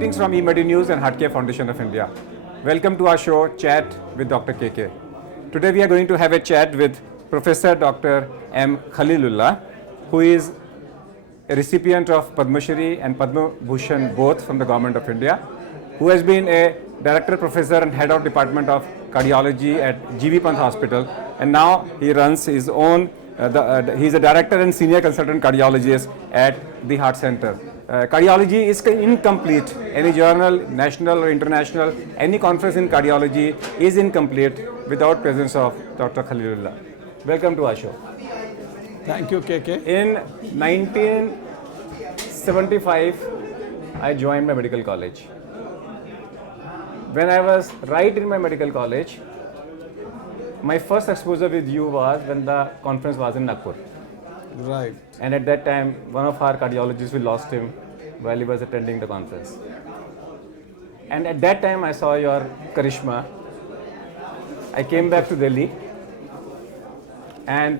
Greetings from eMedi News and Heartcare Foundation of India. Welcome to our show, Chat with Dr. KK. Today we are going to have a chat with Professor Dr. M Khalilullah, who is a recipient of Padma Shri and Padma Bhushan both from the Government of India, who has been a Director Professor and Head of Department of Cardiology at GV Pant Hospital, and now he runs his own, he is a Director and Senior Consultant Cardiologist at the Heart Center. Cardiology is incomplete. Any journal, national or international, any conference in cardiology is incomplete without presence of Dr. Khalilullah. Welcome to our show. Thank you, KK. In 1975, I joined my medical college. When I was right in my medical college, my first exposure with you was when the conference was in Nagpur. Right. And at that time, one of our cardiologists, we lost him while he was attending the conference. And at that time, I saw your charisma. I came back to Delhi. And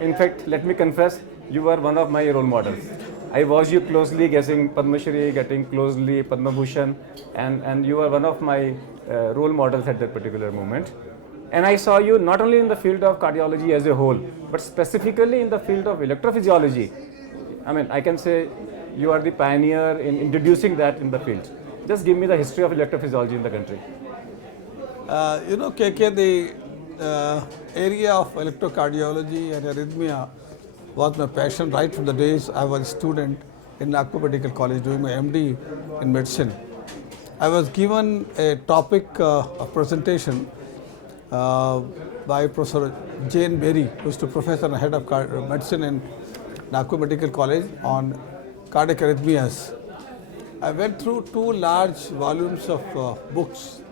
in fact, let me confess, you were one of my role models. I watched you closely getting Padma Shri, getting closely Padma Bhushan, and you were one of my role models at that particular moment. And I saw you not only in the field of cardiology as a whole, but specifically in the field of electrophysiology. I mean, I can say you are the pioneer in introducing that in the field. Just give me the history of electrophysiology in the country. KK, the area of electrocardiology and arrhythmia was my passion right from the days I was a student in Nagpur Medical College doing my MD in medicine. I was given a topic of presentation by Professor Jane Berry, who is the professor and head of medicine in Nagpur Medical College on cardiac arrhythmias. I went through 2 large volumes of books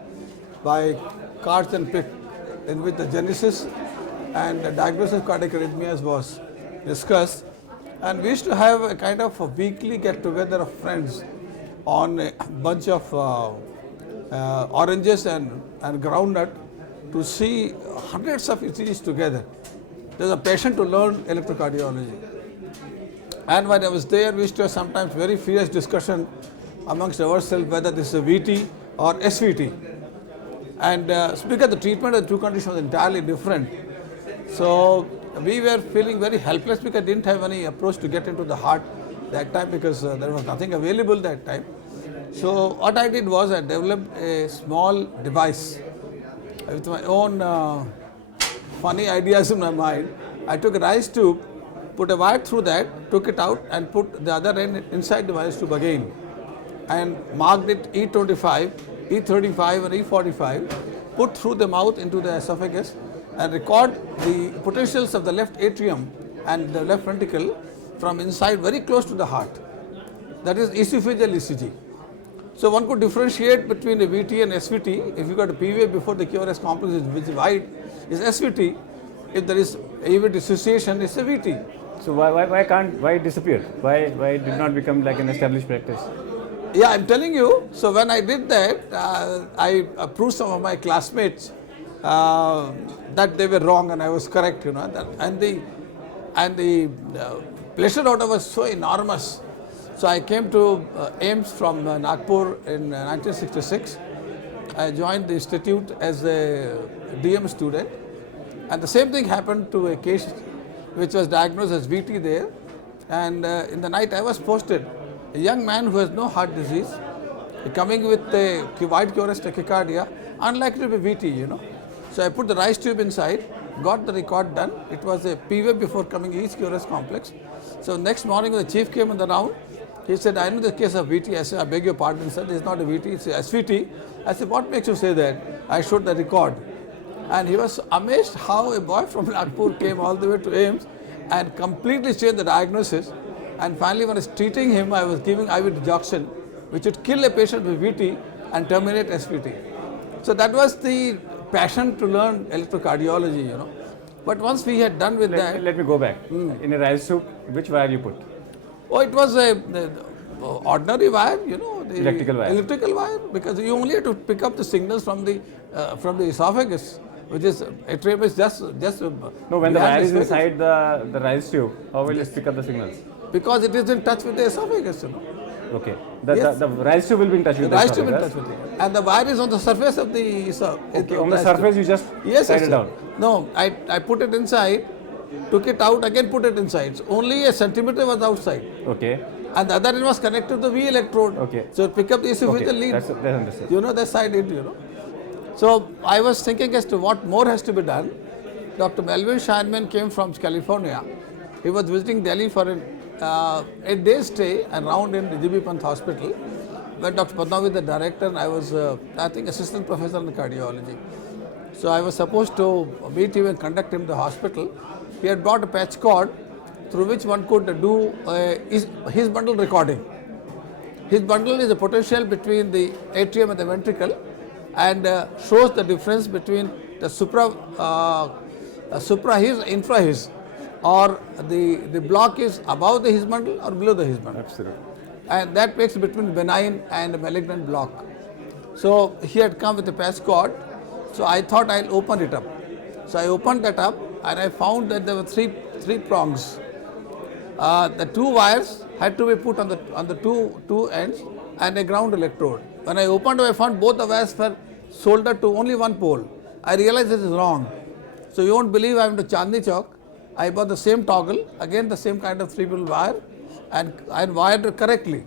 by Cards and Pick, in which the genesis and the diagnosis of cardiac arrhythmias was discussed, and we used to have a kind of a weekly get-together of friends on a bunch of oranges and groundnut to see hundreds of ECGs together. There's a passion to learn electrocardiology. And when I was there, we used to have sometimes very fierce discussion amongst ourselves whether this is a VT or SVT. And because the treatment of the 2 conditions was entirely different. So we were feeling very helpless because I didn't have any approach to get into the heart that time, because there was nothing available that time. So what I did was I developed a small device with my own funny ideas in my mind. I took a rice tube, put a wire through that, took it out and put the other end inside the rice tube again, and marked it E25, E35 and E45, put through the mouth into the esophagus and record the potentials of the left atrium and the left ventricle from inside very close to the heart. That is esophageal ECG. So one could differentiate between a VT and SVT. If you got a PVA before the QRS complex is wide, is SVT. If there is AV dissociation, it's a VT. So why it disappeared? Why it did not become like an established practice? Yeah, I'm telling you. So when I did that, I proved some of my classmates that they were wrong and I was correct, and the pleasure out of it was so enormous. So I came to AIMS from Nagpur in 1966. I joined the institute as a DM student, and the same thing happened to a case which was diagnosed as VT there. And in the night I was posted, a young man who has no heart disease, coming with a wide QRS tachycardia, unlikely to be VT, So I put the rice tube inside, got the record done. It was a PVA before coming each QRS complex. So next morning when the chief came on the round, he said, I know the case of VT. I said, I beg your pardon, sir, this is not a VT, it's a SVT. I said, what makes you say that? I showed the record. And he was amazed how a boy from Nagpur came all the way to AIMS and completely changed the diagnosis. And finally, when I was treating him, I was giving IV digoxin, which would kill a patient with VT and terminate SVT. So that was the passion to learn electrocardiology, But once we had done with that... Let me go back. In a rice soup, which wire you put? Oh, it was a ordinary wire, the electrical wire. Electrical wire, because you only have to pick up the signals from the esophagus, which is atrium is just. No, when the wire is inside the rice tube, how will it pick up the signals? Because it is in touch with the esophagus, Okay. Yes. The rise tube will be in touch with The the rise tube in esophagus. touch with it. And the wire is on the surface of the Okay, on the surface you just Yes, slide yes, it sir. down. No, I put it inside, took it out, again put it inside. So only a centimeter was outside. Okay. And the other end was connected to the V electrode. Okay. So pick up the esophageal Okay. lead. That's understood. You know, that's how I did, you know. So I was thinking as to what more has to be done. Dr. Melvin Scheinman came from California. He was visiting Delhi for an 8-day stay around in the GB Pant Hospital, where Dr. Padmavi, the director, and I was, I think, assistant professor in cardiology. So I was supposed to meet him and conduct him to the hospital. He had brought a patch cord through which one could do his bundle recording. His bundle is the potential between the atrium and the ventricle, and shows the difference between the supra-His, infra-His, or the block is above the His bundle or below the His bundle. Absolutely. And that makes between benign and malignant block. So he had come with a patch cord, so I thought I'll open it up. So I opened that up and I found that there were three prongs. The two wires had to be put on the two ends and a ground electrode. When I opened it, I found both the wires were soldered to only one pole. I realized this is wrong. So you won't believe I went to Chandni Chowk. I bought the same toggle, again the same kind of 3-pole wire, and I wired it correctly.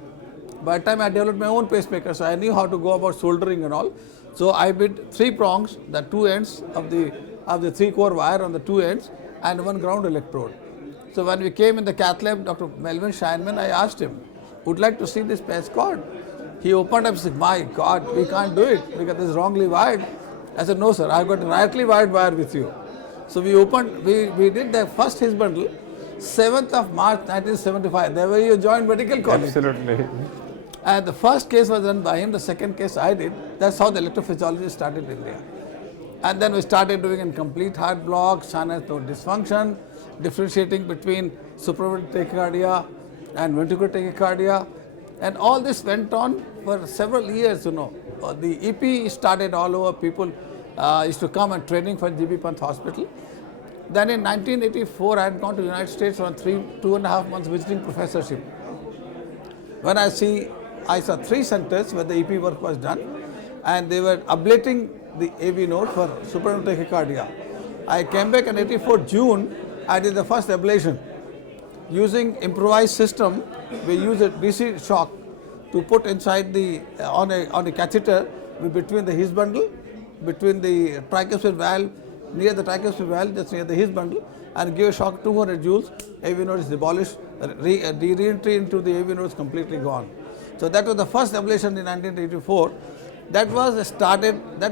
By the time I developed my own pacemaker, so I knew how to go about soldering and all. So I bit 3 prongs, the 2 ends of the 3-core wire on the 2 ends, and 1 ground electrode. So when we came in the cath lab, Dr. Melvin Scheinman, I asked him, would like to see this patch cord? He opened up and said, my God, we can't do it because this is wrongly wired. I said, no sir, I've got a rightly wired wire with you. So we did the first His bundle, 7th of March 1975. There where you joined medical college. Absolutely. And the first case was done by him, the second case I did. That's how the electrophysiology started in India. And then we started doing incomplete heart block, sinus node dysfunction, differentiating between supraventricular tachycardia and ventricular tachycardia. And all this went on for several years, you know. The EP started all over. People used to come and training for GB Pant Hospital. Then in 1984, I had gone to the United States for 2.5 months visiting professorship. When I saw 3 centers where the EP work was done, and they were ablating the AV node for supraventricular tachycardia. I came back in 84 June, I did the first ablation. Using improvised system, we use a DC shock to put inside on a catheter between the His bundle, between the tricuspid valve, near the tricuspid valve, just near the His bundle, and give a shock 200 joules. AV node is abolished, the re-entry into the AV node is completely gone. So that was the first ablation in 1984. That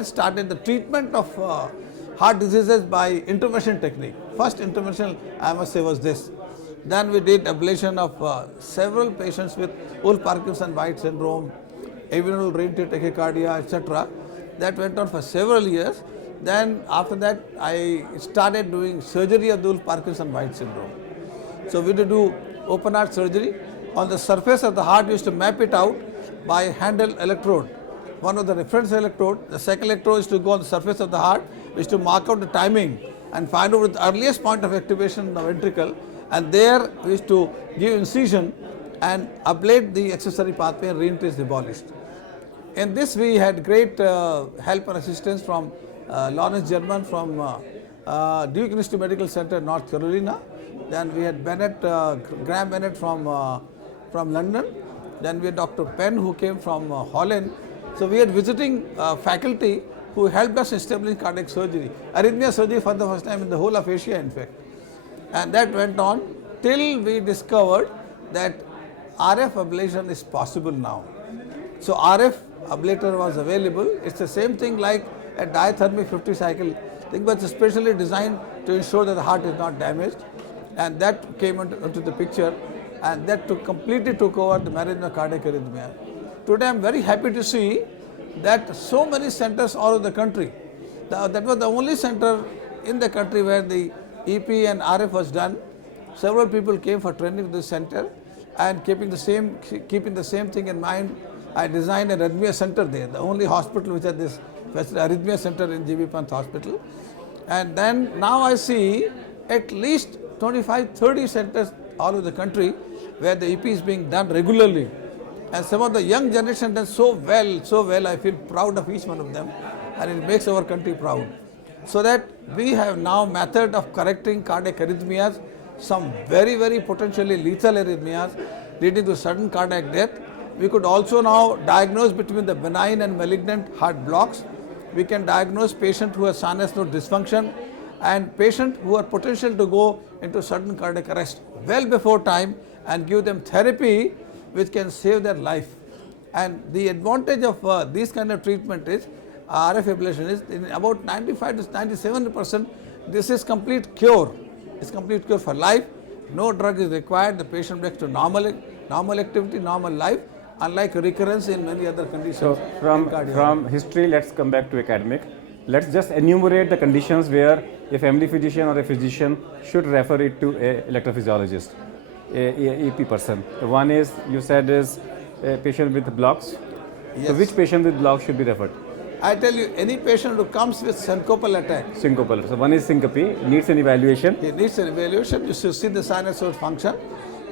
started the treatment of heart diseases by intervention technique. First intervention, I must say, was this. Then we did ablation of several patients with Wolff-Parkinson-White syndrome, AV nodal re-entry tachycardia, etc. That went on for several years. Then after that, I started doing surgery of the Wolff-Parkinson-White syndrome. So we did do open heart surgery. On the surface of the heart, we used to map it out by handheld electrode. One was the reference electrode. The second electrode is to go on the surface of the heart. We used to mark out the timing and find out the earliest point of activation in the ventricle. And there we used to give incision and ablate the accessory pathway and re-entry is abolished. In this we had great help and assistance from Lawrence German from Duke University Medical Center, North Carolina. Then we had Graham Bennett from London. Then we had Dr. Penn who came from Holland. So we had visiting faculty who helped us establish cardiac surgery, arrhythmia surgery for the first time in the whole of Asia, in fact. And that went on till we discovered that RF ablation is possible now. So RF ablator was available. It's the same thing like a diathermy 50 cycle thing, but it's specially designed to ensure that the heart is not damaged. And that came into the picture, and that completely took over the management of cardiac arrhythmia. Today I am very happy to see that so many centers all over the country. That was the only center in the country where the EP and RF was done. Several people came for training in this center, and keeping the same thing in mind, I designed an arrhythmia center there, the only hospital which had this arrhythmia center in GB Pant Hospital. And then now I see at least 25-30 centers all over the country where the EP is being done regularly. And some of the young generation done so well, I feel proud of each one of them, and it makes our country proud. So that we have now method of correcting cardiac arrhythmias, some very potentially lethal arrhythmias leading to sudden cardiac death. We could also now diagnose between the benign and malignant heart blocks. We can diagnose patients who have sinus node dysfunction and patients who are potential to go into sudden cardiac arrest well before time and give them therapy which can save their life. And the advantage of this kind of treatment is RF ablation is in about 95 to 97%, this is complete cure. It's complete cure for life. No drug is required. The patient back to normal activity, normal life, unlike recurrence in many other conditions. So from history, let's come back to academic. Let's just enumerate the conditions where a family physician or a physician should refer it to a electrophysiologist, a EP person. The one is, you said, is a patient with blocks. Yes. So which patient with blocks should be referred? I tell you, any patient who comes with syncopal attack. Syncopal. So one is syncope, needs an evaluation. It needs an evaluation. You should see the sinus node function.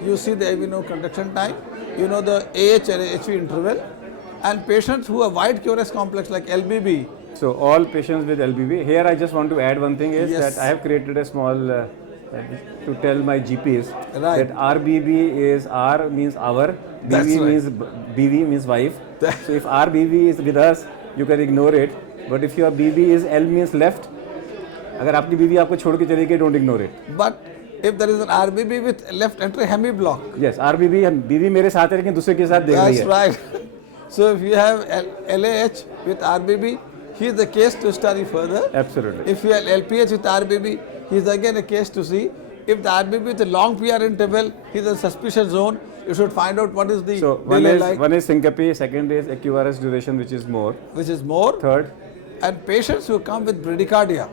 You see the AV node conduction time. You know the AH and HV interval. And patients who have wide QRS complex like LBB. So all patients with LBB. Here I just want to add one thing is Yes. that I have created a small to tell my GPs Right. that RBB is R means hour, That's BV right. means BV means wife. So if RBB is with us, you can ignore it. But if your BB is L means left, अगर आपकी बीवी आपको छोड़ के चली गई, don't ignore it. But if there is an RBB with left entry hemi block. Yes, RBB बीवी मेरे साथ है लेकिन दूसरे के साथ देख रही That's है. right. So if you have LAH with RBB, he is the case to study further. Absolutely. If you have LPH with RBB, he is again a case to see. If the RBB with a long PR interval, he is a suspicious zone. You should find out what is the So delay like, one is syncope, second is a QRS duration which is more. which is more. Third, And patients who come with bradycardia,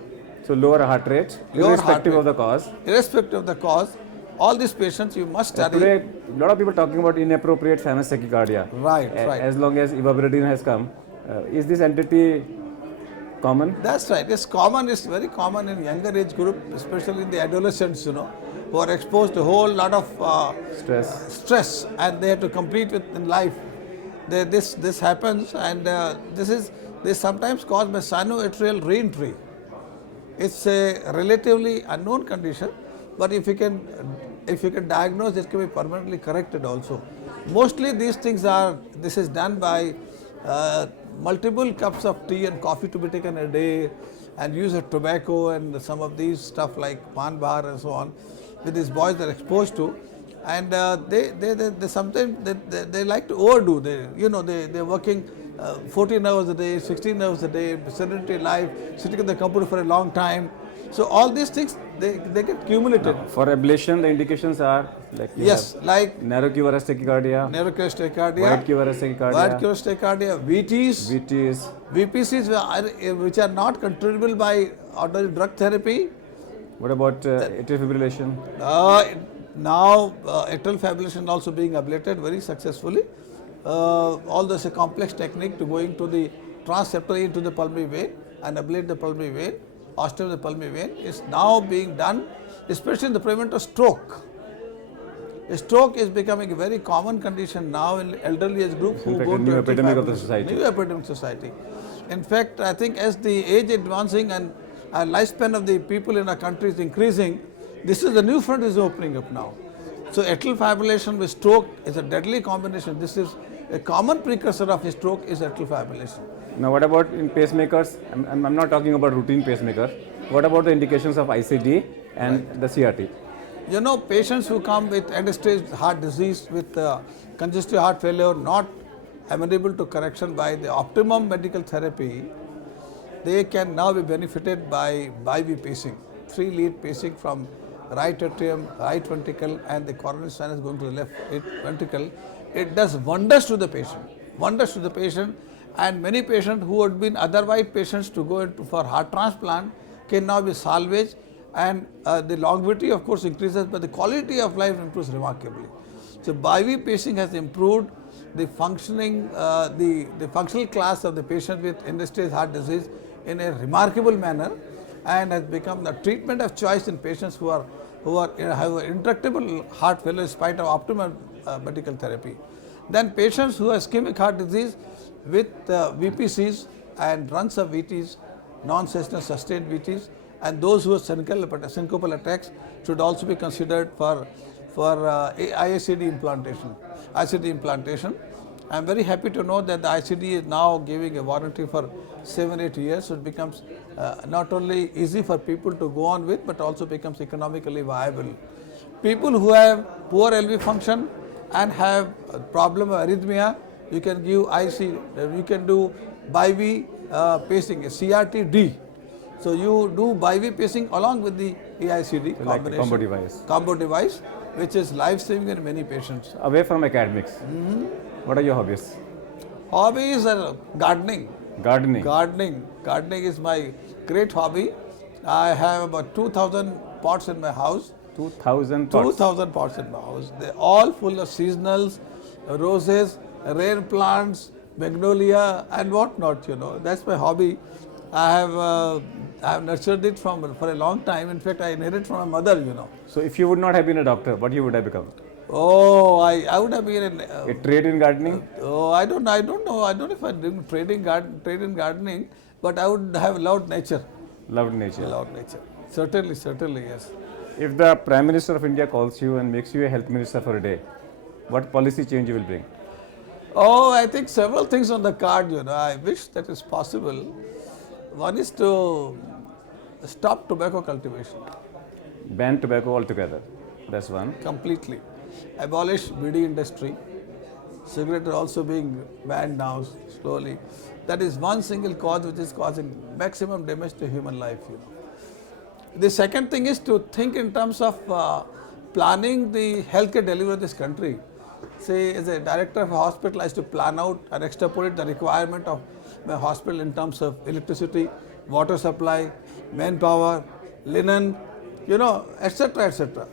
so lower heart rate, Lower heart irrespective rate. of the cause. irrespective of the cause, all these patients you must study. Today, a lot of people talking about inappropriate sinus tachycardia. Right, right. As long as ivermectin has come, is this entity common? That's right. It's common. It's very common in younger age group, especially in the adolescents, who are exposed to a whole lot of stress, and they have to compete with in life. This happens, and this sometimes caused by sinoatrial re-entry. It's a relatively unknown condition, but if you can diagnose, it can be permanently corrected also. Mostly these things this is done by multiple cups of tea and coffee to be taken a day, and use of tobacco and some of these stuff like pan bar and so on, which these boys are exposed to, and they sometimes they like to overdo. They're working 14 hours a day, 16 hours a day, sedentary life, sitting at the computer for a long time. So all these things they get cumulated. For ablation, the indications are like Like narrow QRS tachycardia, narrow QRS tachycardia, wide QRS tachycardia, wide QRS tachycardia, VTs. VPCs which are not controllable by ordinary drug therapy. What about atrial fibrillation? Now atrial fibrillation also being ablated very successfully. Although it's a complex technique to going to the transeptally into the pulmonary vein and ablate the pulmonary vein, osteum the pulmonary vein is now being done, especially in the prevention of stroke. A stroke is becoming a very common condition now in elderly age group who go a new to epidemic of the fibrillation. society. New epidemic society. In fact, I think as the age advancing and lifespan of the people in our country is increasing, this is the new front is opening up now. So atrial fibrillation with stroke is a deadly combination. This is a common precursor of a stroke is atrial fibrillation. Now, what about in pacemakers? I'm not talking about routine pacemaker. What about the indications of ICD and the CRT? Patients who come with end-stage heart disease with congestive heart failure, not amenable to correction by the optimum medical therapy, they can now be benefited by bi-V pacing, 3-lead pacing from right atrium, right ventricle, and the coronary sinus going to the left ventricle. It does wonders to the patient, and many patients who had been otherwise patients to go into for heart transplant can now be salvaged, and the longevity of course increases, but the quality of life improves remarkably. So bi-V pacing has improved the functioning, the functional class of the patient with end-stage heart disease in a remarkable manner, and has become the treatment of choice in patients who have intractable heart failure in spite of optimal medical therapy. Then patients who have ischemic heart disease with VPCs and runs of VTs, non-seasonal sustained VTs, and those who have syncopal attacks should also be considered for ICD implantation. I am very happy to know that the ICD is now giving a warranty for 7-8 years, so it becomes not only easy for people to go on with, but also becomes economically viable. People who have poor LV function and have a problem of arrhythmia, you can give you can do BiV pacing, a CRT-D. So you do BiV pacing along with the AICD combination, like combo device, which is life-saving in many patients. Away from academics, what are your hobbies? Hobbies are gardening. Gardening. Gardening is my great hobby. I have about 2,000 pots in my house. 2,000 pots? 2,000 pots in my house. They're all full of seasonals, roses, rare plants, magnolia and whatnot, That's my hobby. I have nurtured it for a long time. In fact, I inherited from my mother, So if you would not have been a doctor, what you would have become? Oh, I would have been a trade in gardening? I don't know. I don't know if I did trade in gardening, but I would have loved nature. Loved nature. Certainly, yes. If the Prime Minister of India calls you and makes you a health minister for a day, what policy change you will bring? Oh, I think several things on the card, I wish that is possible. One is to stop tobacco cultivation. Ban tobacco altogether. That's one. Completely. Abolish BD industry. Cigarette are also being banned now slowly. That is one single cause which is causing maximum damage to human life. The second thing is to think in terms of planning the healthcare delivery of this country. Say, as a director of a hospital, I used to plan out and extrapolate the requirement of my hospital in terms of electricity, water supply, manpower, linen, etc., etc.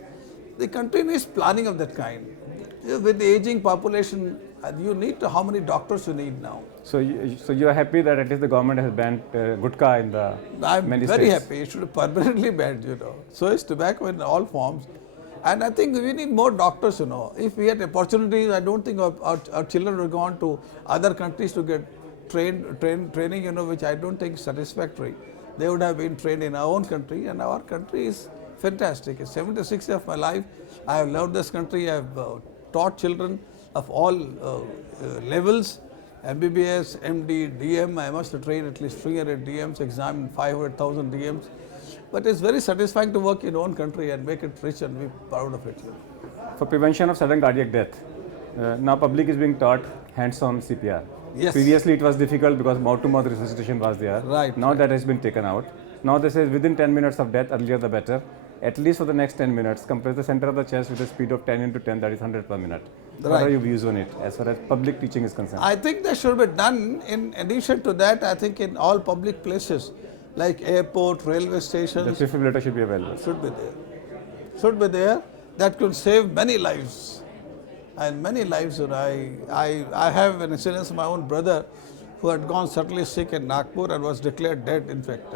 The country needs planning of that kind. With the aging population, you need to, how many doctors you need now? So you are happy that at least the government has banned gutka in the many states? I'm very happy. It should be permanently banned, So is tobacco in all forms. And I think we need more doctors, If we had opportunities, I don't think our children will go on to other countries to get training, which I don't think is satisfactory. They would have been trained in our own country, and our country is fantastic. It's 76 years of my life. I have loved this country. I have taught children of all levels, MBBS, MD, DM. I must have trained at least 300 DMs, examined 500,000 DMs. But it's very satisfying to work in our own country and make it rich and be proud of it. For prevention of sudden cardiac death, now public is being taught hands-on CPR. Yes. Previously it was difficult because mouth-to-mouth resuscitation was there. Right. Now that has been taken out. Now this is within 10 minutes of death, earlier the better. At least for the next 10 minutes, compress the center of the chest with a speed of 10 into 10, that is 100 per minute. Right. What are your views on it as far as public teaching is concerned? I think that should be done. In addition to that, I think in all public places, like airport, railway stations. The defibrillator should be available. Should be there. That could save many lives. And many lives. I have an incident of my own brother who had gone suddenly sick in Nagpur and was declared dead, in fact.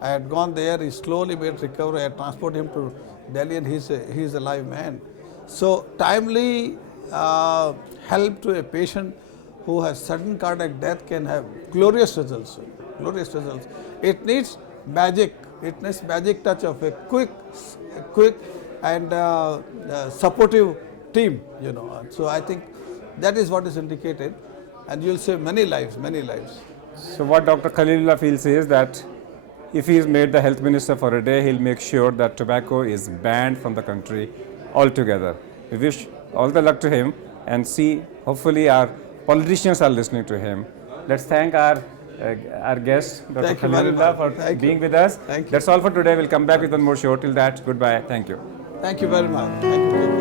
I had gone there, he slowly made recovery. I had transported him to Delhi and he's a live man. So timely help to a patient who has sudden cardiac death can have glorious results. It needs magic. It needs magic touch of a quick and supportive team, So I think that is what is indicated, and you'll save many lives. So what Dr. Khalilullah feels is that if he is made the health minister for a day, he'll make sure that tobacco is banned from the country altogether. We wish all the luck to him and see, hopefully our politicians are listening to him. Let's thank our guest, Dr. Khalilullah, for being with us. Thank you. That's all for today. We'll come back with one more show. Till that, goodbye. Thank you. Thank you very much. Thank you.